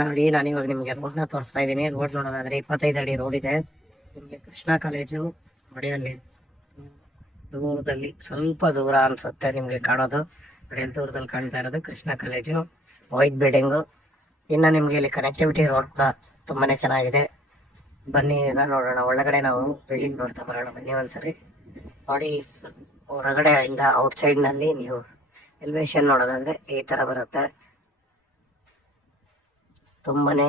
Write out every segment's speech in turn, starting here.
ನೋಡಿ ನಾನು ಇವಾಗ ನಿಮ್ಗೆ ರೋಡ್ನ ತೋರಿಸ್ತಾ ಇದ್ದೀನಿ. ರೋಡ್ ನೋಡೋದಾದ್ರೆ 25 ಅಡಿ ರೋಡ್ ಇದೆ. ನಿಮ್ಗೆ ಕೃಷ್ಣ ಕಾಲೇಜು ನೋಡಿ ಅಲ್ಲಿ ದೂರದಲ್ಲಿ ಸ್ವಲ್ಪ ದೂರ ಅನ್ಸುತ್ತೆ ನಿಮ್ಗೆ ಕಾಣೋದು. ನೋಡಿ ದೂರದಲ್ಲಿ ಕಾಣ್ತಾ ಇರೋದು ಕೃಷ್ಣ ಕಾಲೇಜು, ವೈಟ್ ಬಿಲ್ಡಿಂಗು. ಇನ್ನು ನಿಮ್ಗೆ ಇಲ್ಲಿ ಕನೆಕ್ಟಿವಿಟಿ ರೋಡ್ ತುಂಬಾನೇ ಚೆನ್ನಾಗಿದೆ. ಬನ್ನಿ ಈಗ ನೋಡೋಣ ಒಳಗಡೆ, ನಾವು ಬಿಲ್ಡಿಂಗ್ ನೋಡ್ತಾ ಬರೋಣ ಬನ್ನಿ ಒಂದ್ಸರಿ. ನೋಡಿ ಹೊರಗಡೆ ಇಂದ ಔಟ್ ಸೈಡ್ ನಲ್ಲಿ ನೀವು ಎಲಿವೇಶನ್ ನೋಡೋದಾದ್ರೆ ಈ ತರ ಬರುತ್ತೆ. ತುಂಬಾನೇ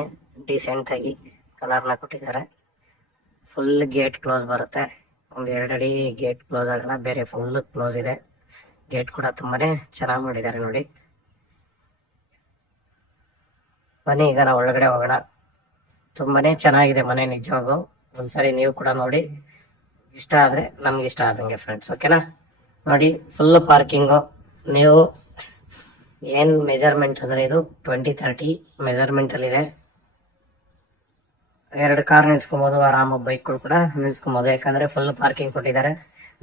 ಡಿಸೆಂಟ್ ಆಗಿ ಕಲರ್ನ ಕೊಟ್ಟಿದ್ದಾರೆ. ಫುಲ್ ಗೇಟ್ ಕ್ಲೋಸ್ ಬರುತ್ತೆ. ಒಂದು 2 ಅಡಿ ಗೇಟ್ ಕ್ಲೋಸ್ ಆಗಲ್ಲ, ಬೇರೆ ಫುಲ್ ಕ್ಲೋಸ್ ಇದೆ. ಗೇಟ್ ಕೂಡ ತುಂಬಾನೇ ಚೆನ್ನಾಗಿ ಮಾಡಿದ್ದಾರೆ ನೋಡಿ. ಬನ್ನಿ ಈಗ ನಾವು ಒಳಗಡೆ ಹೋಗೋಣ. ತುಂಬಾನೇ ಚೆನ್ನಾಗಿದೆ ಮನೆ ನಿಜವಾಗೂ. ಒಂದ್ಸರಿ ನೀವು ಕೂಡ ನೋಡಿ, ಇಷ್ಟ ಆದ್ರೆ ನಮ್ಗೆ ಇಷ್ಟ ಆದಂಗೆ ಫ್ರೆಂಡ್ಸ್, ಓಕೆನಾ. ನೋಡಿ ಫುಲ್ ಪಾರ್ಕಿಂಗು. ನೀವು ಏನ್ ಮೆಜರ್ಮೆಂಟ್ ಅಂದ್ರೆ ಇದು 20-30 ಮೆಜರ್ಮೆಂಟ್ ಅಲ್ಲಿ ಇದೆ. 2 ಕಾರ್ ನಿಲ್ಸ್ಕೊಬಹುದು, ಆರಾಮ ಬೈಕ್ಗಳು ಕೂಡ ನಿಲ್ಸ್ಕೊಬಹುದು. ಯಾಕಂದ್ರೆ ಫುಲ್ ಪಾರ್ಕಿಂಗ್ ಕೊಟ್ಟಿದ್ದಾರೆ.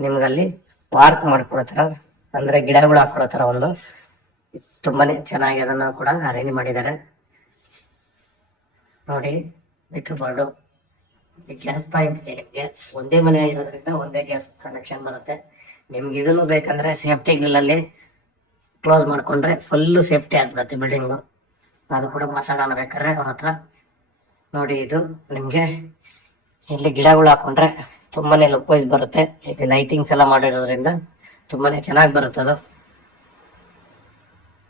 ನಿಮ್ಗಲ್ಲಿ ಪಾರ್ಕ್ ಮಾಡ್ಕೊಡ್ತಾರ, ಅಂದ್ರೆ ಗಿಡಗಳು ಹಾಕೊಡ್ತಾರ ಒಂದು. ತುಂಬಾನೇ ಚೆನ್ನಾಗಿ ಅದನ್ನ ಕೂಡ ಅರೇಂಜ್ ಮಾಡಿದ್ದಾರೆ ನೋಡಿ. ಬಿಟ್ಟು ಬಾರ್ಡು ಗ್ಯಾಸ್ ಪಾಯಿಂಟ್ ಇದೆ. ನಿಮ್ಗೆ ಒಂದೇ ಮನೆ ಆಗಿರೋದ್ರಿಂದ ಒಂದೇ ಗ್ಯಾಸ್ ಕನೆಕ್ಷನ್ ಬರುತ್ತೆ. ನಿಮ್ಗೆ ಇದನ್ನು ಬೇಕಂದ್ರೆ ಸೇಫ್ಟಿ ಗ್ರಿಲ್ಲಲ್ಲಿ ಕ್ಲೋಸ್ ಮಾಡ್ಕೊಂಡ್ರೆ ಫುಲ್ ಸೇಫ್ಟಿ ಆಗ್ಬಿಡುತ್ತೆ ಬಿಲ್ಡಿಂಗು. ಅದು ಕೂಡ ಮಾತಾಡೋಣ ಬೇಕಾದ್ರೆ ಅವ್ರ ಹತ್ರ. ನೋಡಿ ಇದು ನಿಮ್ಗೆ ಇಲ್ಲಿ ಗಿಡಗಳು ಹಾಕೊಂಡ್ರೆ ತುಂಬಾನೇ ಲುಕ್ ವೈಸ್ ಬರುತ್ತೆ. ಇಲ್ಲಿ ಲೈಟಿಂಗ್ಸ್ ಎಲ್ಲ ಮಾಡಿರೋದ್ರಿಂದ ತುಂಬಾನೇ ಚೆನ್ನಾಗಿ ಬರುತ್ತೆ ಅದು.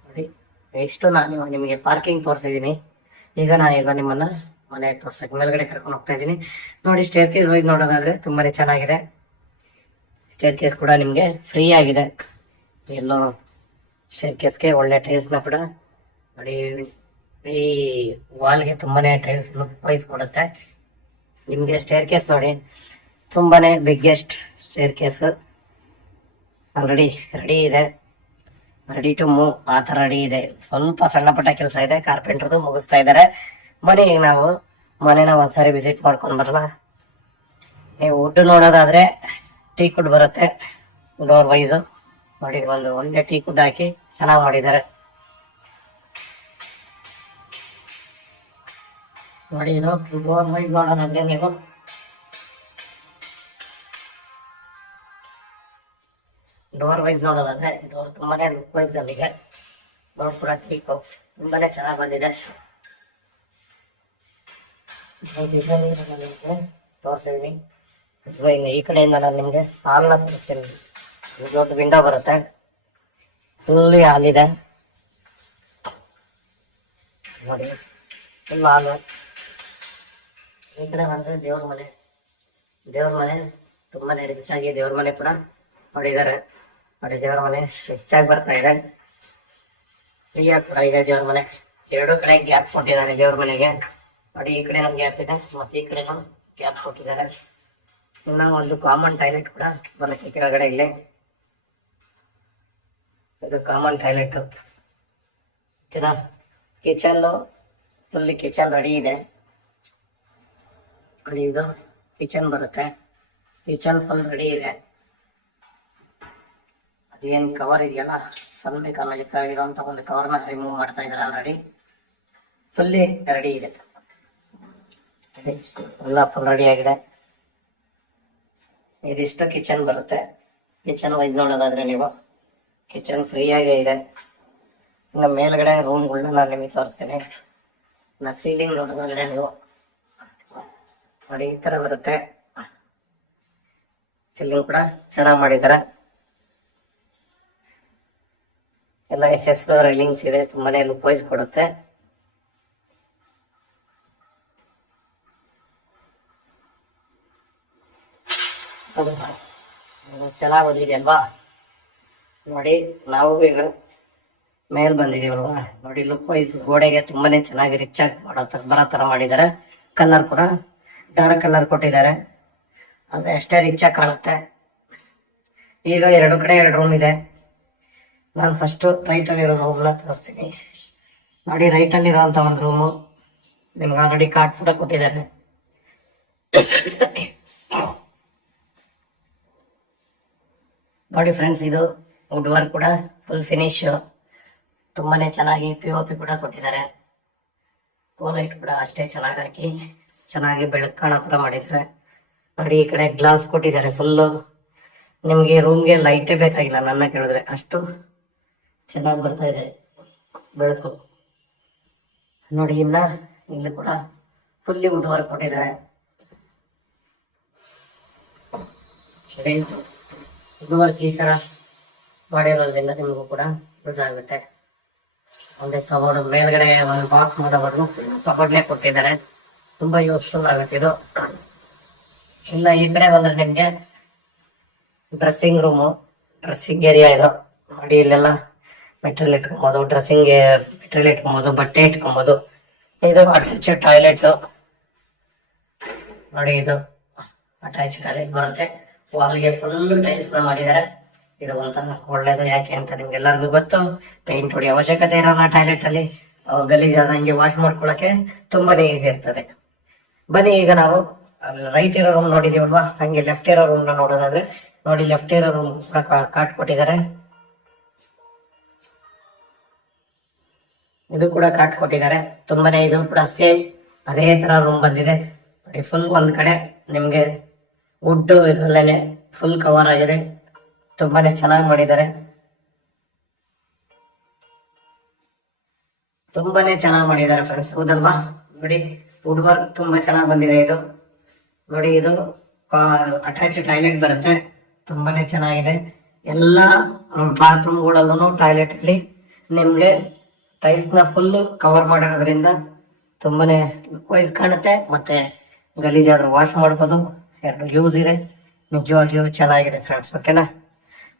ನೋಡಿ ಎಷ್ಟು ನಾನು ನಿಮಗೆ ಪಾರ್ಕಿಂಗ್ ತೋರಿಸಿದೀನಿ. ಈಗ ನಿಮ್ಮನ್ನ ಮನೆ ತೋರ್ಸಕ್ ಮೇಲ್ಗಡೆ ಕರ್ಕೊಂಡು ಹೋಗ್ತಾ ಇದ್ದೀನಿ. ನೋಡಿ ಸ್ಟೇರ್ ಕೇಸ್ ವೈಸ್ ನೋಡೋದಾದ್ರೆ ತುಂಬಾನೇ ಚೆನ್ನಾಗಿದೆ. ಸ್ಟೇರ್ ಕೇಸ್ ಕೂಡ ನಿಮ್ಗೆ ಫ್ರೀ ಆಗಿದೆ. ಎಲ್ಲೋ ಸ್ಟೇರ್ ಕೇಸ್ಗೆ ಒಳ್ಳೆ ಟೈಲ್ಸ್ ನ ಕೂಡ ನೋಡಿ. ಈ ವಾಲ್ಗೆ ತುಂಬಾನೇ ಟೈಲ್ಸ್ ಲುಕ್ ವೈಸ್ ಕೊಡುತ್ತೆ ನಿಮ್ಗೆ. ಸ್ಟೇರ್ ಕೇಸ್ ನೋಡಿ, ತುಂಬಾನೇ biggest stair case. Already ready ಇದೆ, ರೆಡಿ ಟು ಮೂವ್ ಆ ತರ ರೆಡಿ ಇದೆ. ಸ್ವಲ್ಪ ಸಣ್ಣ ಪುಟ್ಟ ಕೆಲಸ ಇದೆ, ಕಾರ್ಪೆಂಟರ್ದು ಮುಗಿಸ್ತಾ ಇದ್ದಾರೆ. ಬನ್ನಿ ಈಗ ನಾವು ಮನೆನ ಒಂದ್ಸರಿ ವಿಸಿಟ್ ಮಾಡ್ಕೊಂಡ್ ಬರಲ್ಲ. ನೀವು ವುಡ್ ನೋಡೋದಾದ್ರೆ ಟೀ ಕುಡ್ ಬರುತ್ತೆ ಡೋರ್ ವೈಸ್. ನೋಡಿ ಒಂದು ಒಳ್ಳೆ ಟೀ ಕುಡ್ ಹಾಕಿ ಚೆನ್ನಾಗಿ ಮಾಡಿದ್ದಾರೆ ನೋಡಿ. ಇದು ಡೋರ್ ವೈಸ್ ನೋಡೋದಾದ್ರೆ ನೀವು ಡೋರ್ ತುಂಬಾನೇ ಲುಕ್ ವೈಸ್ ಅಲ್ಲಿಗೆ. ಡೋರ್ ಕೂಡ ಟೀಕು ತುಂಬಾನೇ ಚೆನ್ನಾಗಿ ಬಂದಿದೆ. ತೋರಿಸಿದೀನಿ. ಈ ಕಡೆಯಿಂದ ನಾನು ನಿಮ್ಗೆ ಹಾಲ್ನ ತೋರಿಸ್ತೀನಿ. ದೊಡ್ಡ ವಿಂಡೋ ಬರುತ್ತೆ, ಫುಲ್ ಹಾಲ್ ಇದೆ ನೋಡಿ, ಫುಲ್ ಹಾಲು. ಈ ಕಡೆ ಬಂದ್ರೆ ದೇವ್ರ ಮನೆ ತುಂಬಾನೇ ರಿಚ್ ಆಗಿ ದೇವ್ರ ಮನೆ ಕೂಡ ಮಾಡಿದ್ದಾರೆ ನೋಡಿ. ದೇವ್ರ ಮನೆ ರಿಚ್ ಆಗಿ ಬರ್ತಾ ಇದೆ, ಫ್ರೀಯಾಗಿ ಕೂಡ ಇದೆ ದೇವ್ರ ಮನೆ. 2 ಕಡೆ ಗ್ಯಾಪ್ ಕೊಟ್ಟಿದ್ದಾರೆ ದೇವ್ರ ಮನೆಗೆ ನೋಡಿ. ಈ ಕಡೆ ನಮ್ಗೆ ಗ್ಯಾಪ್ ಇದೆ, ಮತ್ತೆ ಈ ಕಡೆ ಗ್ಯಾಪ್ ಕೊಟ್ಟಿದ್ದಾರೆ. ಇನ್ನ ಒಂದು ಕಾಮನ್ ಟಾಯ್ಲೆಟ್ ಕೂಡ ಬರುತ್ತೆ ಕೆಳಗಡೆ. ಇಲ್ಲಿ ಇದು common toilet. Kitchen full kitchen ready ಇದೆ ನೋಡಿ. ಇದು ಕಿಚನ್ ಬರುತ್ತೆ, ಕಿಚನ್ ಫುಲ್ ರೆಡಿ ಇದೆ. ಅದೇನ್ ಕವರ್ ಇದೆಯಲ್ಲ, ಸಣ್ಣ ಕಾಲಿರುವಂತ ಒಂದು ಕವರ್ನ ರಿಮೂವ್ ಮಾಡ್ತಾ ಇದ್ದಾರೆ ಆಲ್ರೆಡಿ. ಫುಲ್ಲಿ ರೆಡಿ ಇದೆ, ಎಲ್ಲ ಫುಲ್ ರೆಡಿ ಆಗಿದೆ. ಇದಿಷ್ಟು ಕಿಚನ್ ಬರುತ್ತೆ. ಕಿಚನ್ ವೈಸ್ ನೋಡೋದಾದ್ರೆ ನೀವು ಕಿಚನ್ ಫ್ರೀ ಆಗೇ ಇದೆ. ಇನ್ನು ಮೇಲ್ಗಡೆ ರೂಮ್ಗಳನ್ನ ನಾನು ನಿಮಗೆ ತೋರಿಸ್ತೀನಿ. ಇನ್ನು ಸೀಲಿಂಗ್ ನೋಡೋದಾದ್ರೆ ನೀವು ನೋಡಿ ಈ ತರ ಬರುತ್ತೆ. ಸೀಲಿಂಗ್ ಕೂಡ ಚೆನ್ನಾಗಿ ಮಾಡಿದ್ದಾರೆ. ಎಲ್ಲ SS ರೈಲಿಂಗ್ಸ್ ಇದೆ, ತುಂಬಾನೇ ಲುಕ್ ವೈಸ್ ಕೊಡುತ್ತೆ. ಚೆನ್ನಾಗಿ ಬಂದಿದೆ ಅಲ್ವಾ ನೋಡಿ. ನಾವು ಈಗ ಮೇಲ್ ಬಂದಿದೀವಲ್ವಾ ನೋಡಿ. ಲುಕ್ ವೈಸ್ ಗೋಡೆಗೆ ತುಂಬಾನೇ ಚೆನ್ನಾಗಿ ರಿಚ್ ಆಗಿ ಬರೋ ತರ ಮಾಡಿದ್ದಾರೆ. ಕಲರ್ ಕೂಡ ಡಾರ್ಕ್ ಕಲರ್ ಕೊಟ್ಟಿದ್ದಾರೆ, ಅದೇ ಅಷ್ಟೇ ರಿಚ್ ಆಗಿ ಕಾಣುತ್ತೆ. ಈಗ 2 ಕಡೆ 2 ರೂಮ್ ಇದೆ. ನಾನು ಫಸ್ಟ್ ರೈಟ್ ಅಲ್ಲಿರೋ ರೂಮ್ನ ತೋರಿಸ್ತೀನಿ ನೋಡಿ. ರೈಟ್ ಅಲ್ಲಿರುವಂತ ಒಂದು ರೂಮು ನಿಮ್ಗೆ ಆಲ್ರೆಡಿ ಕಾರ್ಡ್ ಕೂಡ ಕೊಟ್ಟಿದ್ದಾರೆ. ನೋಡಿ ಫ್ರೆಂಡ್ಸ್, ಇದು ವುಡ್ ವರ್ಕ್ ಕೂಡ ಫುಲ್ ಫಿನಿಶ್, ತುಂಬಾನೇ ಚೆನ್ನಾಗಿ POP ಕೂಡ ಕೊಟ್ಟಿದ್ದಾರೆ. ಲೈಟ್ ಕೂಡ ಅಷ್ಟೇ ಚೆನ್ನಾಗಿ ಹಾಕಿ ಚೆನ್ನಾಗಿ ಬೆಳಕು ಕಾಣೋ ಥರ ಮಾಡಿದ್ದಾರೆ ನೋಡಿ. ಈ ಕಡೆ ಗ್ಲಾಸ್ ಕೊಟ್ಟಿದ್ದಾರೆ ಫುಲ್ಲು. ನಿಮಗೆ ರೂಮ್ಗೆ ಲೈಟೇ ಬೇಕಾಗಿಲ್ಲ ನನ್ನ ಕೇಳಿದ್ರೆ, ಅಷ್ಟು ಚೆನ್ನಾಗಿ ಬರ್ತಾ ಇದೆ ಬೆಳಕು ನೋಡಿ. ಇನ್ನ ಇಲ್ಲಿ ಕೂಡ ಫುಲ್ಲಿ ವುಡ್ ವರ್ಕ್ ಕೊಟ್ಟಿದ್ದಾರೆ. ವುಡ್ ವರ್ಕ್ ಈ ತರ ಮಾಡಿರೋದ್ರಿಂದ ನಿಮಗೂ ಕೂಡ ಯೂಸ್ ಆಗುತ್ತೆ. ಒಂದೇ ಸಬೋರ್ಡ್ ಮೇಲ್ಗಡೆ ಒಂದು ಬಾಕ್ಸ್ ಮಾಡೋವರೆಗೂ ಕಬಡ್ಲೆ ಕೊಟ್ಟಿದ್ದಾರೆ, ತುಂಬಾ ಯೂಸ್ಫುಲ್ ಆಗುತ್ತೆ ಇದು. ಇನ್ನ ಈ ಕಡೆ ಬಂದ್ರೆ ನಿಮ್ಗೆ ಡ್ರೆಸ್ಸಿಂಗ್ ರೂಮು, ಡ್ರೆಸ್ಸಿಂಗ್ ಏರಿಯಾ ಇದು ನೋಡಿ. ಇಲ್ಲೆಲ್ಲ ಮೆಟೀರಿಯಲ್ ಇಟ್ಕೊಬೋದು, ಡ್ರೆಸ್ಸಿಂಗ್ ಮೆಟೀರಿಯಲ್ ಇಟ್ಕೊಬೋದು, ಬಟ್ಟೆ ಇಟ್ಕೊಬೋದು. ಇದು ಅಟ್ಯಾಚ್ ಟಾಯ್ಲೆಟ್ ನೋಡಿ, ಇದು ಅಟ್ಯಾಚ್ ಟಾಯ್ಲೆಟ್ ಬರುತ್ತೆ. ವಾಲ್ಗೆ ಫುಲ್ ಟೈಲ್ಸ್ ನ ಮಾಡಿದ್ದಾರೆ. ಇದು ಒಂಥರ ಒಳ್ಳೇದು, ಯಾಕೆ ಅಂತ ನಿಮ್ಗೆಲ್ಲರಿಗೂ ಗೊತ್ತು. ಪೇಂಟ್ ಹೊಡಿ ಅವಶ್ಯಕತೆ ಇರಲ್ಲ ಟಾಯ್ಲೆಟ್ ಅಲ್ಲಿ, ಗಲೀಜಾದ ಹಂಗೆ ವಾಶ್ ಮಾಡ್ಕೊಳಕ್ಕೆ ತುಂಬಾನೇ ಈಸಿ ಇರ್ತದೆ. ಬನ್ನಿ ಈಗ ನಾವು ರೈಟ್ ಇರೋ ರೂಮ್ ನೋಡಿದೀವಲ್ವಾ, ಹಂಗೆ ಲೆಫ್ಟ್ ಇರೋ ರೂಮ್ ನ ನೋಡೋದಾದ್ರೆ ನೋಡಿ, ಲೆಫ್ಟ್ ಇರೋ ರೂಮ್ ಕಾಟ್ ಕೊಟ್ಟಿದ್ದಾರೆ. ಇದು ಕೂಡ ಕಾಟ್ ಕೊಟ್ಟಿದ್ದಾರೆ ತುಂಬಾನೇ. ಇದು ಕೂಡ ಸೇಮ್ ಅದೇ ತರ ರೂಮ್ ಬಂದಿದೆ ನೋಡಿ. ಫುಲ್ ಒಂದ್ ಕಡೆ ನಿಮ್ಗೆ ವುಡ್ ಇದ್ರಲ್ಲೇನೆ ಫುಲ್ ಕವರ್ ಆಗಿದೆ, ತುಂಬಾನೇ ಚೆನ್ನಾಗಿ ಮಾಡಿದ್ದಾರೆ, ತುಂಬಾನೇ ಚೆನ್ನಾಗಿ ಮಾಡಿದ್ದಾರೆ ಫ್ರೆಂಡ್ಸ್, ಹೌದಲ್ವಾ? ನೋಡಿ ವುಡ್ ವರ್ಕ್ ತುಂಬಾ ಚೆನ್ನಾಗಿ ಬಂದಿದೆ ಇದು ನೋಡಿ. ಇದು ಅಟ್ಯಾಚ್ ಟಾಯ್ಲೆಟ್ ಬರುತ್ತೆ, ತುಂಬಾನೇ ಚೆನ್ನಾಗಿದೆ. ಎಲ್ಲಾ ಬಾತ್ರೂಮ್ಗಳಲ್ಲೂ ಟಾಯ್ಲೆಟ್ ಅಲ್ಲಿ ನಿಮ್ಗೆ ಟೈಲ್ಸ್ ನ ಫುಲ್ ಕವರ್ ಮಾಡಿರೋದ್ರಿಂದ ತುಂಬಾನೇ ಲುಕ್ ವೈಸ್ ಕಾಣುತ್ತೆ. ಮತ್ತೆ ಗಲೀಜಾದ್ರೂ ವಾಶ್ ಮಾಡ್ಬೋದು, ಎರಡು ಯೂಸ್ ಇದೆ. ನಿಜವಾಗಿಯೂ ಚೆನ್ನಾಗಿದೆ ಫ್ರೆಂಡ್ಸ್, ಓಕೆನಾ?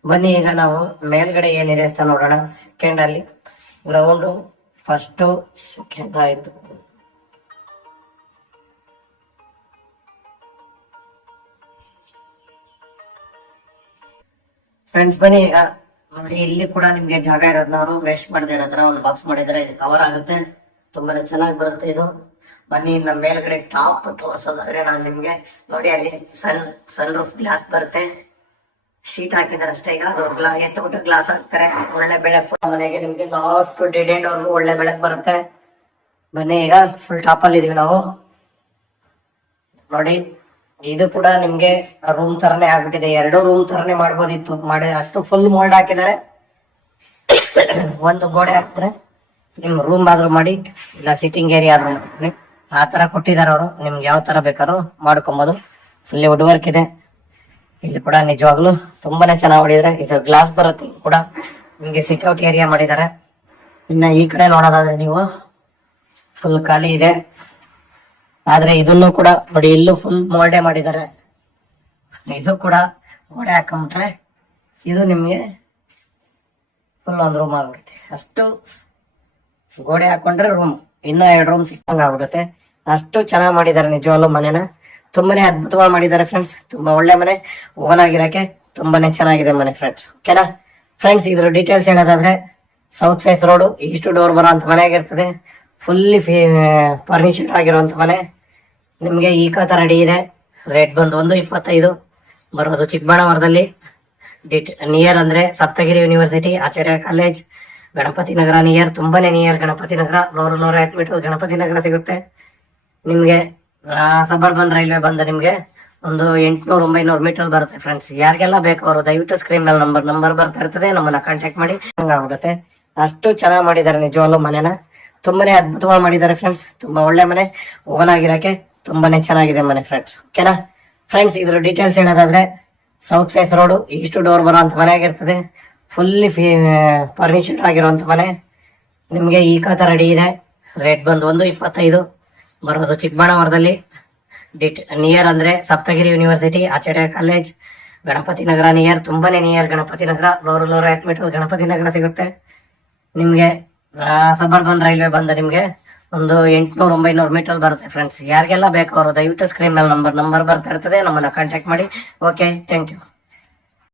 ಬನ್ನಿ ಈಗ ನಾವು ಮೇಲ್ಗಡೆ ಏನಿದೆ ಅಂತ ನೋಡೋಣ. ಸೆಕೆಂಡ್ ಅಲ್ಲಿ ಗ್ರೌಂಡ್, ಫಸ್ಟ್ ಸೆಕೆಂಡ್ ಆಯ್ತು. ಫ್ರೆಂಡ್ಸ್ ಬನ್ನಿ ಈಗ ನೋಡಿ, ಇಲ್ಲಿ ಕೂಡ ನಿಮ್ಗೆ ಜಾಗ ಇರೋದ್ನ ಅವರು ವೇಸ್ಟ್ ಮಾಡದೆ ಇರೋ ತರ ಒಂದು ಬಾಕ್ಸ್ ಮಾಡಿದ್ದಾರೆ. ಇದು ಕವರ್ ಆಗುತ್ತೆ, ತುಂಬಾನೇ ಚೆನ್ನಾಗಿ ಬರುತ್ತೆ ಇದು. ಬನ್ನಿ ನಮ್ಮ ಮೇಲ್ಗಡೆ ಟಾಪ್ ತೋರ್ಸೋದಾದ್ರೆ ನಾನು ನಿಮ್ಗೆ ನೋಡಿ, ಅಲ್ಲಿ ಸನ್ ರೂಫ್ ಗ್ಲಾಸ್ ಬರುತ್ತೆ, ಶೀಟ್ ಹಾಕಿದ್ದಾರೆ ಅಷ್ಟೇ. ಈಗ ಅದು ಎತ್ಬಿಟ್ಟು ಗ್ಲಾಸ್ ಹಾಕ್ತಾರೆ, ಒಳ್ಳೆ ಬೆಳಕು ಮನೆಗೆ ನಿಮ್ಗೆ ಲಾಸ್ಟ್ ಡೆಡ್ ಎಂಡ್ ವರ್ಗು ಒಳ್ಳೆ ಬೆಳಕು ಬರುತ್ತೆ. ಬನ್ನಿ ಈಗ ಫುಲ್ ಟಾಪ್ ಅಲ್ಲಿ ಇದೀವಿ ನಾವು ನೋಡಿ. ಇದು ಕೂಡ ನಿಮ್ಗೆ ರೂಮ್ ತರನೇ ಆಗ್ಬಿಟ್ಟಿದೆ, ಎರಡು ರೂಮ್ ತರನೇ ಮಾಡ್ಬೋದಿತ್ತು, ಮಾಡಿ ಅಷ್ಟು ಫುಲ್ ಮೋಲ್ಡ್ ಹಾಕಿದ್ದಾರೆ. ಒಂದು ಗೋಡೆ ಹಾಕಿದ್ರೆ ನಿಮ್ ರೂಮ್ ಆದ್ರೂ ಮಾಡಿ, ಇಲ್ಲ ಸಿಟ್ಟಿಂಗ್ ಏರಿಯಾ ಆದ್ರೂ ಮಾಡಿ, ಆ ತರ ಕೊಟ್ಟಿದ್ದಾರೆ ಅವರು. ನಿಮ್ಗೆ ಯಾವ ತರ ಬೇಕಾದ್ರೂ ಮಾಡ್ಕೊಬೋದು. ಫುಲ್ಲಿ ವುಡ್ ವರ್ಕ್ ಇದೆ. ಇಲ್ಲಿ ಕೂಡ ನಿಜವಾಗ್ಲು ತುಂಬಾನೇ ಚೆನ್ನಾಗಿ ಮಾಡಿದ್ದಾರೆ. ಇದು ಗ್ಲಾಸ್ ಬರುತ್ತೆ ಕೂಡ ನಿಮ್ಗೆ ಸಿಟ್ ಔಟ್ ಏರಿಯಾ ಮಾಡಿದ್ದಾರೆ. ಇನ್ನ ಈ ಕಡೆ ನೋಡೋದಾದ್ರೆ ನೀವು ಫುಲ್ ಖಾಲಿ ಇದೆ, ಆದ್ರೆ ಇದನ್ನು ಕೂಡ ನೋಡಿ, ಇಲ್ಲೂ ಫುಲ್ ಮೋಲ್ಡೆ ಮಾಡಿದ್ದಾರೆ. ಇದು ಕೂಡ ಗೋಡೆ ಹಾಕೊಂಡ್ರೆ ಇದು ನಿಮ್ಗೆ ಫುಲ್ ಒಂದು ರೂಮ್ ಆಗ್ಬಿಡುತ್ತೆ. ಅಷ್ಟು ಗೋಡೆ ಹಾಕೊಂಡ್ರೆ ರೂಮ್, ಇನ್ನ 2 ರೂಮ್ ಸಿಕ್ಕಂಗ ಆಗ್ಬಿಡುತ್ತೆ. ಅಷ್ಟು ಚೆನ್ನಾಗಿ ಮಾಡಿದ್ದಾರೆ ನಿಜವಾಗ್ಲೂ ಮನೆನ. ತುಂಬಾನೇ ಅದ್ಭುತವಾಗಿ ಮಾಡಿದ್ದಾರೆ ಫ್ರೆಂಡ್ಸ್. ತುಂಬಾ ಒಳ್ಳೆ ಮನೆ, ಓನ್ ಆಗಿರಕ್ಕೆ ತುಂಬಾನೇ ಚೆನ್ನಾಗಿದೆ ಮನೆ ಫ್ರೆಂಡ್ಸ್, ಓಕೆನಾ? ಫ್ರೆಂಡ್ಸ್ ಇದ್ರ ಡೀಟೇಲ್ಸ್ ಹೇಳೋದಾದ್ರೆ south face road, east door ಬರೋ ಅಂತ ಮನೆ ಆಗಿರ್ತದೆ. ಫುಲ್ಲಿ ಫರ್ನಿಚರ್ಡ್ ಆಗಿರುವಂತ ಮನೆ. ನಿಮ್ಗೆ ಈ ತರ ರೆಡಿ ಇದೆ. ರೇಟ್ ಬಂದು 125 ಬರೋದು ಚಿಕ್ಕಬಳ್ಳಾಪುರದಲ್ಲಿ. ನಿಯರ್ ಅಂದ್ರೆ ಸಪ್ತಗಿರಿ ಯೂನಿವರ್ಸಿಟಿ, ಆಚಾರ್ಯ ಕಾಲೇಜ್, ಗಣಪತಿ ನಗರ ನಿಯರ್, ತುಂಬಾನೇ ನಿಯರ್ ಗಣಪತಿ ನಗರ. 100-150 ಮೀಟರ್ ಗಣಪತಿ ನಗರ ಸಿಗುತ್ತೆ ನಿಮ್ಗೆ. ಸಬರ್ಬನ್ ರೈಲ್ವೆ ಬಂದು ನಿಮ್ಗೆ ಒಂದು 800-900 ಮೀಟರ್ ಬರುತ್ತೆ ಫ್ರೆಂಡ್ಸ್. ಯಾರಿಗೆಲ್ಲ ಬೇಕು ಅವರು ದಯವಿಟ್ಟು ಸ್ಕ್ರೀನ್ ಮೇಲೆ ನಂಬರ್ ಬರ್ತಾ ಇರ್ತದೆ, ನಮ್ಮನ್ನ ಕಾಂಟ್ಯಾಕ್ಟ್ ಮಾಡಿ. ಹಂಗಾಗುತ್ತೆ, ಅಷ್ಟು ಚೆನ್ನಾಗಿ ಮಾಡಿದ್ದಾರೆ ನಿಜವಾಗ್ಲೂ ಮನೆನ. ತುಂಬಾನೇ ಅದ್ಭುತವಾಗಿ ಮಾಡಿದ್ದಾರೆ ಫ್ರೆಂಡ್ಸ್. ತುಂಬಾ ಒಳ್ಳೆ ಮನೆ, ಓನ್ ಆಗಿರಕ್ಕೆ ತುಂಬಾನೇ ಚೆನ್ನಾಗಿದೆ ಮನೆ ಫ್ರೆಂಡ್ಸ್, ಓಕೆನಾ? ಫ್ರೆಂಡ್ಸ್ ಇದ್ರ ಡೀಟೇಲ್ಸ್ ಹೇಳೋದಾದ್ರೆ south face road, east door ಬರೋ ಅಂತ ಮನೆ ಆಗಿರ್ತದೆ. ಫುಲ್ಲಿ ಫರ್ನಿಚರ್ಡ್ ಆಗಿರುವಂತ ಮನೆ. ನಿಮ್ಗೆ ಈ ತರ ರೆಡಿ ಇದೆ. ರೇಟ್ ಬಂದು 125 ಬರೋದು ಚಿಕ್ಕಬಳ್ಳಾಪುರದಲ್ಲಿ. ನಿಯರ್ ಅಂದ್ರೆ ಸಪ್ತಗಿರಿ ಯೂನಿವರ್ಸಿಟಿ, ಆಚಾರ್ಯ ಕಾಲೇಜ್, ಗಣಪತಿ ನಗರ ನಿಯರ್, ತುಂಬಾನೇ ನಿಯರ್ ಗಣಪತಿ ನಗರ. 100-150 ಮೀಟರ್ ಗಣಪತಿ ನಗರ ಸಿಗುತ್ತೆ ನಿಮ್ಗೆ. ಸಬರ್ಬನ್ ರೈಲ್ವೆ ಬಂದು ನಿಮ್ಗೆ ಒಂದು 800-900 ಮೀಟರ್ ಬರುತ್ತೆ ಫ್ರೆಂಡ್ಸ್. ಯಾರಿಗೆಲ್ಲ ಬೇಕು ಅವರು ದಯವಿಟ್ಟು ಸ್ಕ್ರೀನ್ ಮೇಲೆ ನಂಬರ್ ಬರ್ತಾ ಇರ್ತದೆ, ನಮ್ಮನ್ನ ಕಾಂಟ್ಯಾಕ್ಟ್ ಮಾಡಿ. Okay, thank you.